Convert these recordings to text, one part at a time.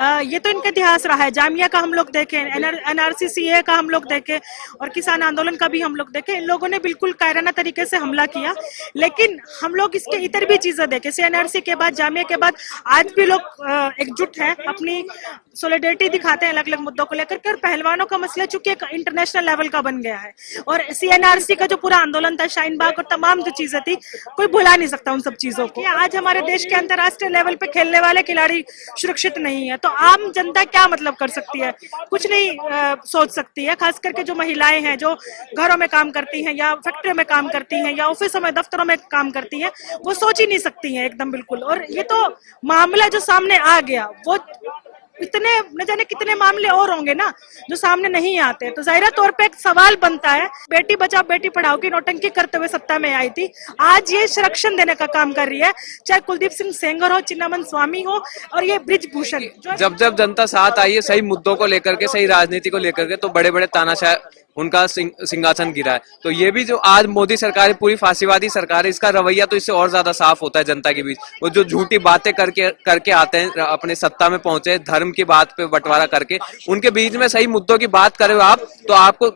ये तो इनका इतिहास रहा है। जामिया का हम लोग देखें, एनआरसी सीए का हम लोग देखें और किसान आंदोलन का भी हम लोग देखें, इन लोगों ने बिल्कुल कायराना तरीके से हमला किया। लेकिन हम लोग इसके इतर भी चीजें देखें, एनआरसी के बाद, जामिया के बाद आज भी लोग एकजुट हैं, अपनी सोलिडेरिटी दिखाते हैं अलग अलग मुद्दों को लेकर के। और पहलवानों का मसला चूंकि एक इंटरनेशनल लेवल का बन गया है, और सीएनआरसी का जो पूरा आंदोलन था, शाहीन बाग और तमाम जो चीजें थी, कोई भुला नहीं सकता उन सब चीजों को। आज हमारे देश के अंतर्राष्ट्रीय लेवल पे खेलने वाले खिलाड़ी सुरक्षित नहीं है, तो आम जनता क्या मतलब कर सकती है? कुछ नहीं सोच सकती है। खास करके जो महिलाएं हैं, जो घरों में काम करती हैं या फैक्ट्रियों में काम करती हैं या ऑफिसों में, दफ्तरों में काम करती हैं, वो सोच ही नहीं सकती हैं एकदम बिल्कुल। और ये तो मामला जो सामने आ गया, वो इतने न जाने कितने मामले और होंगे ना जो सामने नहीं आते। तो जाहिर तौर पे एक सवाल बनता है, बेटी बचाओ बेटी पढ़ाओ की नौटंकी करते हुए सत्ता में आई थी, आज ये संरक्षण देने का काम कर रही है, चाहे कुलदीप सिंह सेंगर हो, चिन्नामन स्वामी हो और ये ब्रिजभूषण। जब जब जनता साथ आई है सही मुद्दों को लेकर के, सही राजनीति को लेकर के, तो बड़े बड़े तानाशाह उनका सिंहासन गिरा है। तो ये भी जो आज मोदी सरकार, पूरी फांसीवादी सरकार है, इसका रवैया तो इससे और ज्यादा साफ होता है जनता के बीच। वो जो झूठी बातें करके करके आते हैं, अपने सत्ता में पहुंचे धर्म की बात पे बंटवारा करके, उनके बीच में सही मुद्दों की बात करें आप तो आपको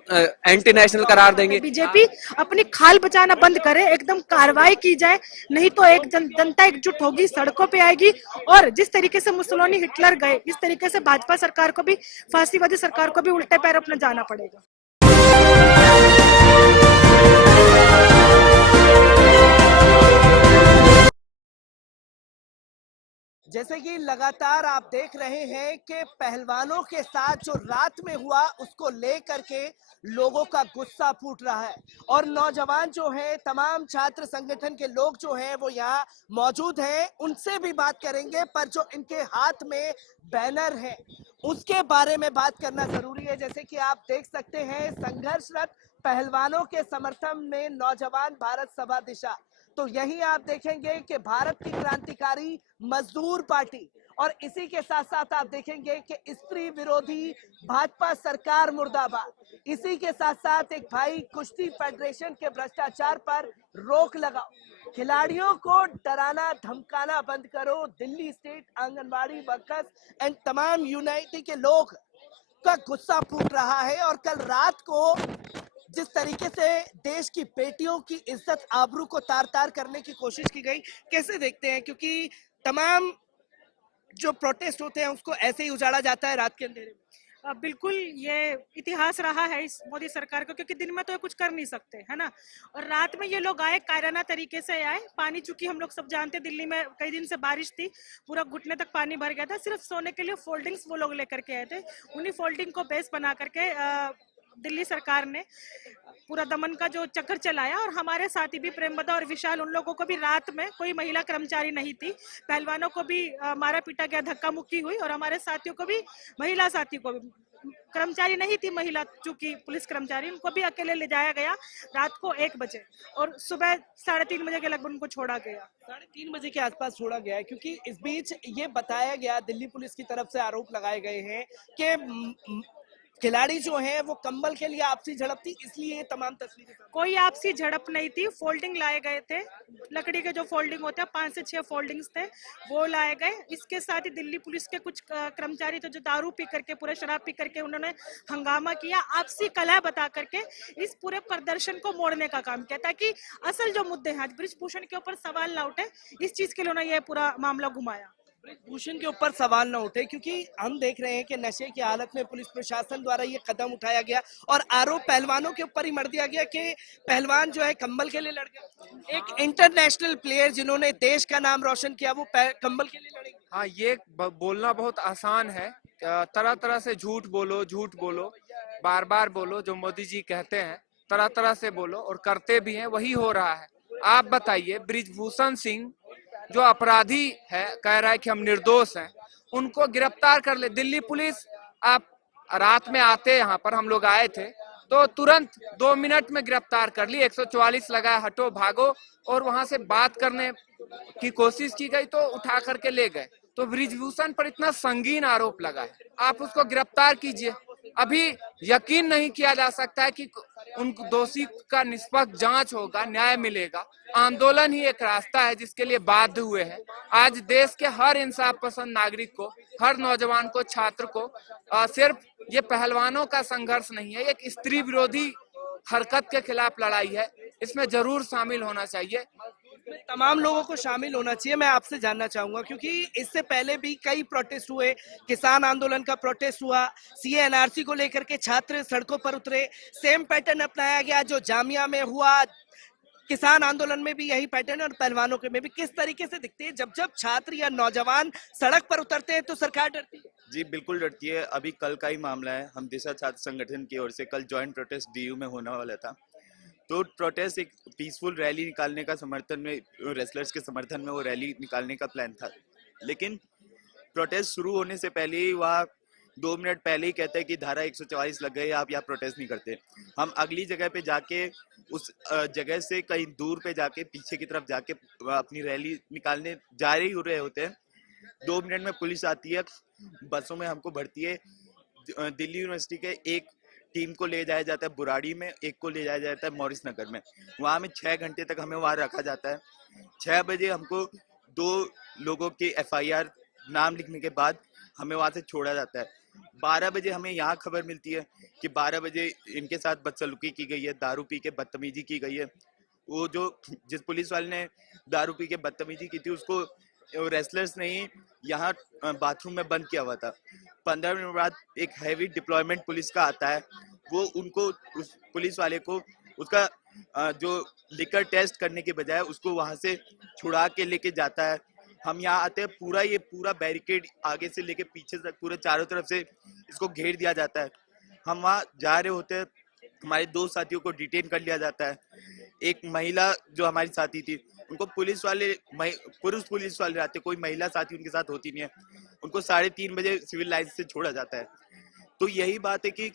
एंटी नेशनल करार देंगे। बीजेपी अपनी खाल बचाना बंद करे, एकदम कार्रवाई की जाए, नहीं तो एक जनता एकजुट होगी, सड़कों पे आएगी। और जिस तरीके से मुसोलिनी हिटलर गए, इस तरीके से भाजपा सरकार को भी, फांसीवादी सरकार को भी उल्टे पैर अपने जाना पड़ेगा। जैसे कि लगातार आप देख रहे हैं कि पहलवानों के साथ जो रात में हुआ उसको लेकर के लोगों का गुस्सा फूट रहा है। और नौजवान जो हैं, तमाम छात्र संगठन के लोग जो हैं वो यहाँ मौजूद हैं, उनसे भी बात करेंगे। पर जो इनके हाथ में बैनर है उसके बारे में बात करना जरूरी है। जैसे कि आप देख सकते हैं, संघर्षरत पहलवानों के समर्थन में नौजवान भारत सभा दिशा। तो यही आप देखेंगे कि भारत की क्रांतिकारी मजदूर पार्टी, और इसी के साथ साथ आप देखेंगे कि स्त्री विरोधी भाजपा सरकार मुर्दाबाद। इसी के साथ साथ एक भाई कुश्ती फेडरेशन के भ्रष्टाचार पर रोक लगाओ, खिलाड़ियों को डराना धमकाना बंद करो। Delhi state anganwadi workers and तमाम यूनिटी के लोग का गुस्सा फूट रहा है। और कल रात को जिस तरीके से देश की बेटियों की इज्जत आबरू को तार तार करने की कोशिश की गई, कैसे देखते हैं? क्योंकि तमाम जो प्रोटेस्ट होते हैं उसको ऐसे ही उजाड़ा जाता है रात के अंधेरे में। बिल्कुल, ये इतिहास रहा है इस मोदी सरकार को, क्योंकि दिन में तो ये कुछ कर नहीं सकते, है ना। और रात में ये लोग आए, कायराना तरीके से आए। पानी, चूंकि हम लोग सब जानते हैं, दिल्ली में कई दिन से बारिश थी, पूरा घुटने तक पानी भर गया था। सिर्फ सोने के लिए फोल्डिंग्स वो लोग लेकर के आए थे। उन्हीं फोल्डिंग को बेस बना करके दिल्ली सरकार ने पूरा दमन का जो चक्कर चलाया। और हमारे साथी भी प्रेमवदा और विशाल, उन लोगों को भी रात में कोई महिला कर्मचारी नहीं थी, पहलवानों को भी मारा पीटा गया, धक्का मुक्की हुई। और हमारे साथियों को भी, महिला साथी को भी, कर्मचारी नहीं थी महिला, चूंकि पुलिस कर्मचारी, उनको भी अकेले ले जाया गया रात को 1 बजे, और सुबह 3:30 बजे के लगभग उनको छोड़ा गया। 3:30 बजे के आसपास छोड़ा गया है, क्योंकि इस बीच ये बताया गया, दिल्ली पुलिस की तरफ से आरोप लगाए गए हैं कि खिलाड़ी जो हैं वो कंबल के लिए आपसी झड़प थी, इसलिए ये तमाम तस्वीरें। कोई आपसी झड़प नहीं थी, फोल्डिंग लाए गए थे, लकड़ी के जो फोल्डिंग होते हैं, 5 से 6 फोल्डिंग्स थे, वो लाए गए। इसके साथ ही दिल्ली पुलिस के कुछ कर्मचारी थे जो दारू पी करके, पूरा शराब पी करके उन्होंने हंगामा किया, आपसी कलह बता करके इस पूरे प्रदर्शन को मोड़ने का काम किया, ताकि असल जो मुद्दे हैं, ब्रिजभूषण के ऊपर सवाल ना उठे, इस चीज के लिए उन्होंने ये पूरा मामला घुमाया। ब्रिजभूषण के ऊपर सवाल न उठे, क्योंकि हम देख रहे हैं कि नशे की हालत में पुलिस प्रशासन द्वारा ये कदम उठाया गया और आरोप पहलवानों के ऊपर ही मर दिया गया कि पहलवान जो है कंबल के लिए लड़ गया। एक इंटरनेशनल प्लेयर जिन्होंने देश का नाम रोशन किया, वो कंबल के लिए लड़ेंगे। हाँ, ये बोलना बहुत आसान है, तरह तरह से झूठ बोलो, बार बार बोलो, जो मोदी जी कहते हैं तरह तरह से बोलो, और करते भी हैं, वही हो रहा है। आप बताइए, ब्रिजभूषण सिंह जो अपराधी है, कह रहा है कि हम निर्दोष हैं, उनको गिरफ्तार कर ले दिल्ली पुलिस। आप रात में आते, यहाँ पर हम लोग आए थे, तो तुरंत 2 मिनट में गिरफ्तार कर ली, 144 लगाया, हटो भागो, और वहां से बात करने की कोशिश की गई तो उठा करके ले गए। तो ब्रिजभूषण पर इतना संगीन आरोप लगा है, आप उसको गिरफ्तार कीजिए। अभी यकीन नहीं किया जा सकता है कि उन दोषी का निष्पक्ष जांच होगा, न्याय मिलेगा। आंदोलन ही एक रास्ता है जिसके लिए बाध्य हुए हैं। आज देश के हर इंसाफ पसंद नागरिक को हर नौजवान को, छात्र को सिर्फ ये पहलवानों का संघर्ष नहीं है, एक स्त्री विरोधी हरकत के खिलाफ लड़ाई है। इसमें जरूर शामिल होना चाहिए। तमाम लोगों को शामिल होना चाहिए। मैं आपसे जानना चाहूंगा क्योंकि इससे पहले भी कई प्रोटेस्ट हुए, किसान आंदोलन का प्रोटेस्ट हुआ, सीए एनआरसी को लेकर के छात्र सड़कों पर उतरे, सेम पैटर्न अपनाया गया जो जामिया में हुआ, किसान आंदोलन में भी यही पैटर्न और पहलवानों के में भी। किस तरीके से दिखते हैं जब जब छात्र या नौजवान सड़क पर उतरते हैं तो सरकार डरती है? जी बिल्कुल डरती है। अभी कल का ही मामला है, हम दिशा छात्र संगठन की ओर से कल जॉइंट प्रोटेस्ट डीयू में होने वाला था। तो प्रोटेस्ट एक पीसफुल रैली निकालने का समर्थन में, रेसलर्स के समर्थन में वो रैली निकालने का प्लान था, लेकिन प्रोटेस्ट शुरू होने से पहले ही वहाँ 2 मिनट पहले ही कहते हैं कि धारा 144 लग गई, आप यहाँ प्रोटेस्ट नहीं करते। हम अगली जगह पे जाके उस जगह से कहीं दूर पे जाके पीछे की तरफ जाके अपनी रैली निकालने जा रहे होते हैं। 2 मिनट में पुलिस आती है, बसों में हमको भरती है। दिल्ली यूनिवर्सिटी के एक टीम को ले जाया जाता है बुराड़ी में, एक को ले जाया जाता है मॉरिस नगर में। वहाँ में 6 घंटे तक हमें वहाँ रखा जाता है। 6 बजे हमको 2 लोगों के एफआईआर नाम लिखने के बाद हमें वहाँ से छोड़ा जाता है। 12 बजे हमें यहाँ खबर मिलती है कि 12 बजे इनके साथ बदसलूकी की गई है, दारू पी के बदतमीजी की गई है। वो जो जिस पुलिस वाले ने दारू पी के बदतमीजी की थी उसको रेसलर्स ने ही यहाँ बाथरूम में बंद किया हुआ था। 15 मिनट बाद एक हैवी डिप्लॉयमेंट पुलिस का आता है, वो उनको, उस पुलिस वाले को उसका जो लिकर टेस्ट करने के बजाय उसको वहाँ से छुड़ा के लेके जाता है। हम यहाँ आते हैं, पूरा बैरिकेड आगे से लेके पीछे तक पूरे चारों तरफ से इसको घेर दिया जाता है। हम वहाँ जा रहे होते हैं, हमारे 2 साथियों को डिटेन कर लिया जाता है। एक महिला जो हमारी साथी थी, उनको पुरुष पुलिस वाले आते, कोई महिला साथी उनके साथ होती नहीं है, उनको 3:30 बजे सिविल लाइन से छोड़ा जाता है। तो यही बात है कि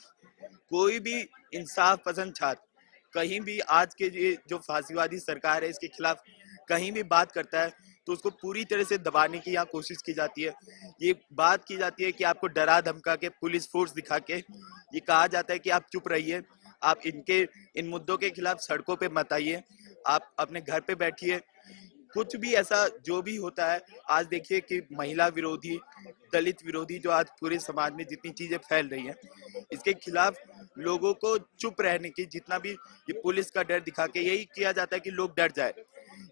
कोई भी इंसाफ पसंद छात्र कहीं भी आज के ये जो फांसीवादी सरकार है इसके खिलाफ कहीं भी बात करता है तो उसको पूरी तरह से दबाने की यहाँ कोशिश की जाती है। ये बात की जाती है कि आपको डरा धमका के, पुलिस फोर्स दिखा के ये कहा जाता है कि आप चुप रहिए, आप इन मुद्दों के खिलाफ सड़कों पे मत आइए, आप अपने घर पे बैठिए। कुछ भी ऐसा जो भी होता है, आज देखिए कि महिला विरोधी, दलित विरोधी जो आज पूरे समाज में जितनी चीजें फैल रही हैं, इसके खिलाफ लोगों को चुप रहने की, जितना भी ये पुलिस का डर दिखा के यही किया जाता है कि लोग डर जाए,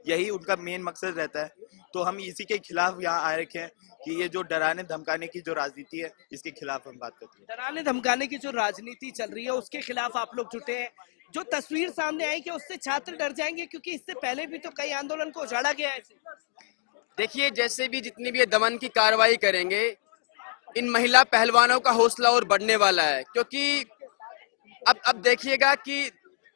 यही उनका मेन मकसद रहता है। तो हम इसी के खिलाफ यहाँ आए रखे हैं कि ये जो डराने धमकाने की जो राजनीति है इसके खिलाफ हम बात करते हैं। डराने धमकाने की जो राजनीति चल रही है उसके खिलाफ आप लोग जुटे हैं। जो तस्वीर सामने आई कि उससे छात्र डर जाएंगे, क्योंकि इससे पहले भी तो कई आंदोलन को उजाड़ा गया है। देखिए, जैसे भी जितनी भी ये दमन की कार्रवाई करेंगे, इन महिला पहलवानों का हौसला और बढ़ने वाला है, क्योंकि अब देखिएगा कि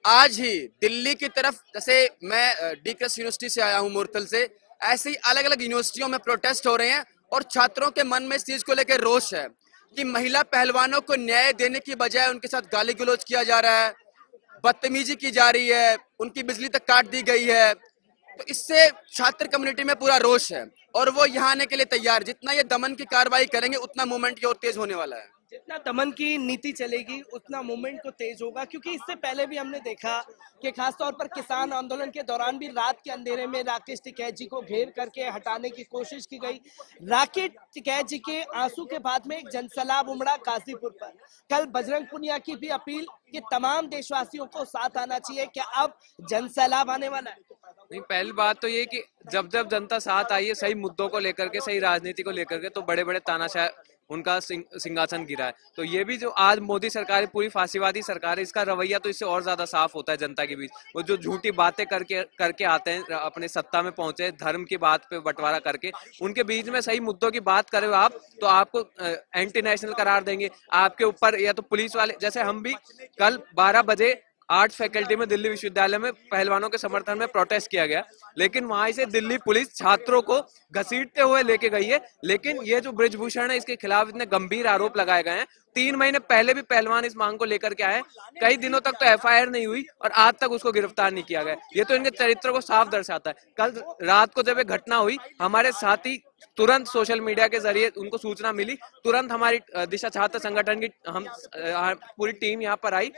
आज ही दिल्ली की तरफ, जैसे मैं डी कृष्ण यूनिवर्सिटी से आया हूँ मुरथल से, ऐसे ही अलग अलग यूनिवर्सिटियों में प्रोटेस्ट हो रहे हैं और छात्रों के मन में इस चीज को लेकर रोष है कि महिला पहलवानों को न्याय देने की बजाय उनके साथ गाली गलौज किया जा रहा है, बदतमीजी की जा रही है, उनकी बिजली तक काट दी गई है। तो इससे छात्र कम्युनिटी में पूरा रोष है और वो यहाँ आने के लिए तैयार। जितना ये दमन की कार्रवाई करेंगे उतना मूवमेंट की ओर तेज होने वाला है। जितना दमन की नीति चलेगी उतना मूवमेंट तो तेज होगा, क्योंकि इससे पहले भी हमने देखा कि खासतौर पर किसान आंदोलन के दौरान भी रात के अंधेरे में राकेश टिकैत जी को घेर करके हटाने की कोशिश की गई। राकेश टिकैत जी के आंसू के बाद में एक जनसैलाब उमड़ा गाजीपुर पर। कल बजरंग पुनिया की भी अपील कि तमाम देशवासियों को साथ आना चाहिए। क्या अब जनसैलाब आने वाला है? नहीं, पहली बात तो ये कि जब जब जनता साथ आई है सही मुद्दों को लेकर के, सही राजनीति को लेकर के, तो बड़े बड़े तानाशाह उनका सिंहासन गिरा है। तो ये भी जो आज मोदी सरकार, पूरी फांसीवादी सरकार है, इसका रवैया तो इससे और ज्यादा साफ होता है जनता के बीच। वो जो झूठी बातें करके आते हैं, अपने सत्ता में पहुंचे, धर्म की बात पे बंटवारा करके, उनके बीच में सही मुद्दों की बात करें आप तो आपको एंटी नेशनल करार देंगे। आपके ऊपर या तो पुलिस वाले, जैसे हम भी कल 12 बजे आर्ट फैकल्टी में दिल्ली विश्वविद्यालय में पहलवानों के समर्थन में प्रोटेस्ट किया गया, लेकिन वहां से दिल्ली पुलिस छात्रों को घसीटते हुए लेके गई है। लेकिन ये जो ब्रिजभूषण है, इसके खिलाफ इतने गंभीर आरोप लगाए गए हैं। 3 महीने पहले भी पहलवान इस मांग को लेकर के आए, कई दिनों तक तो एफआईआर नहीं हुई और आज तक उसको गिरफ्तार नहीं किया गया। ये तो इनके चरित्र को साफ दर्शाता है। कल रात को जब ये घटना हुई, हमारे साथी तुरंत सोशल मीडिया के जरिए उनको सूचना मिली, तुरंत हमारी दिशा छात्र संगठन की हम पूरी टीम यहाँ पर आई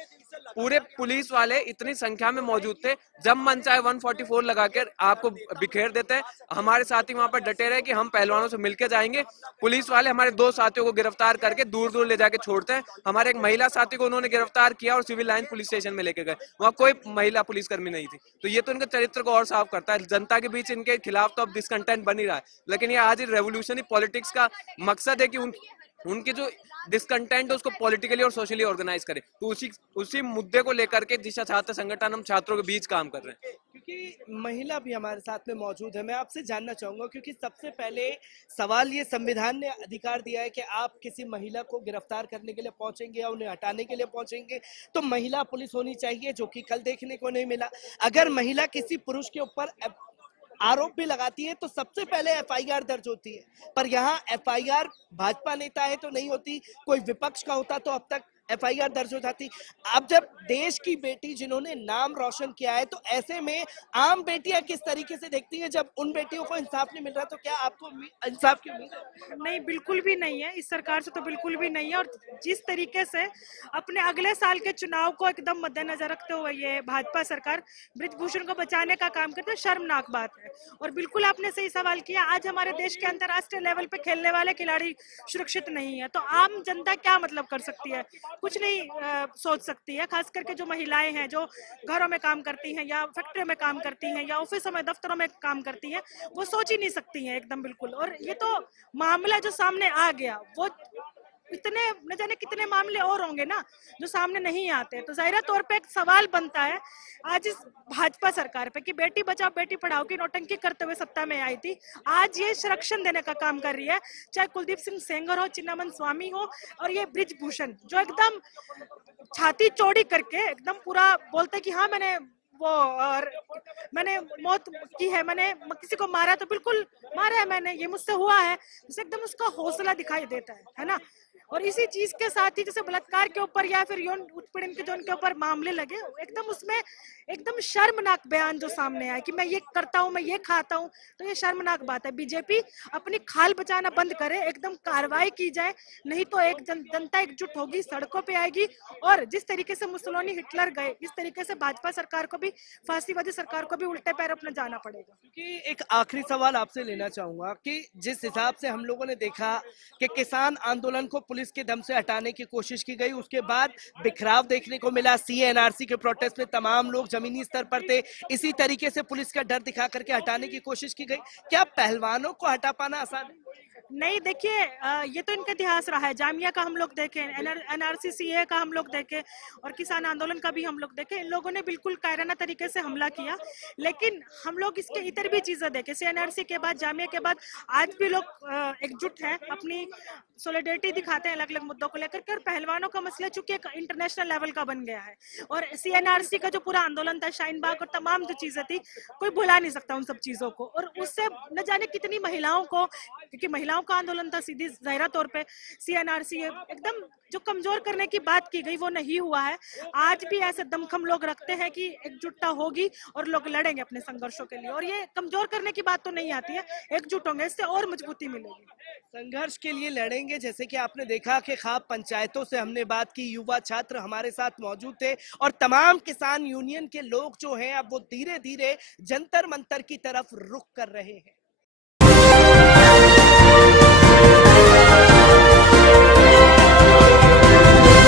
पूरे पुलिस वाले इतनी संख्या में मौजूद थे, जब मन चाहे 144 लगाकर आपको बिखेर देते हैं। हमारे साथी वहां पर डटे रहे कि हम पहलवानों से मिलके जाएंगे। पुलिस वाले हमारे 2 साथियों को गिरफ्तार करके दूर दूर ले जाके छोड़ते हैं। हमारे एक महिला साथी को उन्होंने गिरफ्तार किया और सिविल लाइन पुलिस स्टेशन में लेके गए, वहाँ कोई महिला पुलिसकर्मी नहीं थी। तो ये तो इनके चरित्र को और साफ करता है। जनता के बीच इनके खिलाफ तो अब डिसकंटेंट बन ही रहा है, लेकिन ये आज रेवोल्यूशनरी पॉलिटिक्स का मकसद है कि उनकी जो डिसकंटेंट है उसको पॉलिटिकली और सोशली ऑर्गेनाइज करे। तो उसी मुद्दे को लेकर के दिशा छात्र संगठन हम छात्रों के बीच काम कर रहे हैं। क्योंकि महिला भी हमारे साथ में मौजूद है, मैं आपसे जानना चाहूंगा, क्योंकि सबसे पहले सवाल ये संविधान ने अधिकार दिया है कि आप किसी महिला को गिरफ्तार करने के लिए पहुंचेंगे या उन्हें हटाने के लिए पहुंचेंगे तो महिला पुलिस होनी चाहिए, जो कि कल देखने को नहीं मिला। अगर महिला किसी पुरुष के ऊपर आरोप भी लगाती है तो सबसे पहले एफआईआर दर्ज होती है, पर यहाँ एफआईआर भाजपा नेता है तो नहीं होती, कोई विपक्ष का होता तो अब तक एफआईआर दर्ज हो जाती। अब जब देश की बेटी जिन्होंने नाम रोशन किया है, तो ऐसे में आम बेटियां किस तरीके से देखती हैं जब उन बेटियों को इंसाफ नहीं मिल रहा, तो क्या आपको इंसाफ की उम्मीद है? नहीं, बिल्कुल भी नहीं है, इस सरकार से तो बिल्कुल भी नहीं है। और जिस तरीके से अपने अगले साल के चुनाव को एकदम मद्देनजर रखते हुए ये भाजपा सरकार बृजभूषण को बचाने का काम करते है, शर्मनाक बात है। और बिल्कुल आपने सही सवाल किया, आज हमारे देश के अंतर्राष्ट्रीय लेवल पे खेलने वाले खिलाड़ी सुरक्षित नहीं है, तो आम जनता क्या मतलब कर सकती है? कुछ नहीं सोच सकती है। खास करके जो महिलाएं हैं, जो घरों में काम करती हैं या फैक्ट्रियों में काम करती हैं या ऑफिसों में दफ्तरों में काम करती हैं, वो सोच ही नहीं सकती हैं एकदम बिल्कुल। और ये तो मामला जो सामने आ गया, वो इतने न जाने कितने मामले और होंगे ना जो सामने नहीं आते। तो जाहिर तौर पे एक सवाल बनता है आज इस भाजपा सरकार पे कि बेटी बचाओ बेटी पढ़ाओ की नौटंकी करते हुए सत्ता में आई थी, आज ये संरक्षण देने का काम कर रही है। चाहे कुलदीप सिंह सेंगर हो, चिन्नामन स्वामी हो और ये बृजभूषण, जो एकदम छाती चौड़ी करके एकदम पूरा बोलते कि हाँ मैंने मौत की है, मैंने किसी को मारा तो बिल्कुल मारा है मैंने, ये मुझसे हुआ है, जैसे एकदम उसका हौसला दिखाई देता है ना। और इसी चीज के साथ ही जैसे बलात्कार के ऊपर या फिर यौन उत्पीड़न के जो उनके ऊपर मामले लगे, एकदम उसमें एकदम शर्मनाक बयान जो सामने आया कि मैं ये करता हूँ, मैं ये खाता हूँ, तो ये शर्मनाक बात है। बीजेपी अपनी खाल बचाना बंद करे, एकदम कार्रवाई की जाए, नहीं तो एक जनता एकजुट होगी, सड़कों पे आएगी। और जिस तरीके से मुसोलिनी हिटलर गए, इस तरीके से भाजपा सरकार को भी, फांसीवादी सरकार को भी उल्टे पैर अपना जाना पड़ेगा। क्योंकि एक आखिरी सवाल आपसे लेना चाहूंगा कि जिस हिसाब से हम लोगों ने देखा कि किसान आंदोलन को पुलिस के दम से हटाने की कोशिश की गई, उसके बाद बिखराव देखने को मिला, सीएनआरसी के प्रोटेस्ट में तमाम लोग जमीनी स्तर पर थे, इसी तरीके से पुलिस का डर दिखा करके हटाने की कोशिश की गई। क्या पहलवानों को हटा पाना आसान है? नहीं, देखिए ये तो इनका इतिहास रहा है। जामिया का हम लोग देखें, एनआरसी सीए का हम लोग देखें और किसान आंदोलन का भी हम लोग देखें, इन लोगों ने बिल्कुल कायराना तरीके से हमला किया। लेकिन हम लोग इसके इतर भी चीजें देखें, सीएनआरसी के बाद, जामिया के बाद आज भी लोग एकजुट हैं, अपनी सोलिडेरिटी दिखाते हैं अलग अलग मुद्दों को लेकर के। और पहलवानों का मसला चूंकि एक इंटरनेशनल लेवल का बन गया है, और सीएनआरसी का जो पूरा आंदोलन था, शाहीन बाग और तमाम जो चीजें थी, कोई भुला नहीं सकता उन सब चीजों को। और उससे न जाने कितनी महिलाओं को, क्योंकि महिलाओं का आंदोलन था, सीधी जाहिरा तौर पे सीएनआरसी एकदम जो कमजोर करने की बात की गई वो नहीं हुआ है। आज भी ऐसे दमखम लोग रखते हैं कि एकजुटता होगी और लोग लड़ेंगे अपने संघर्षों के लिए, और ये कमजोर करने की बात तो नहीं आती है, एकजुट होंगे, इससे और मजबूती मिलेगी। संघर्ष के लिए लड़ेंगे। जैसे कि आपने देखा कि खाप पंचायतों से हमने बात की, युवा छात्र हमारे साथ मौजूद थे और तमाम किसान यूनियन के लोग जो हैं अब वो धीरे धीरे जंतर मंतर की तरफ रुख कर रहे हैं।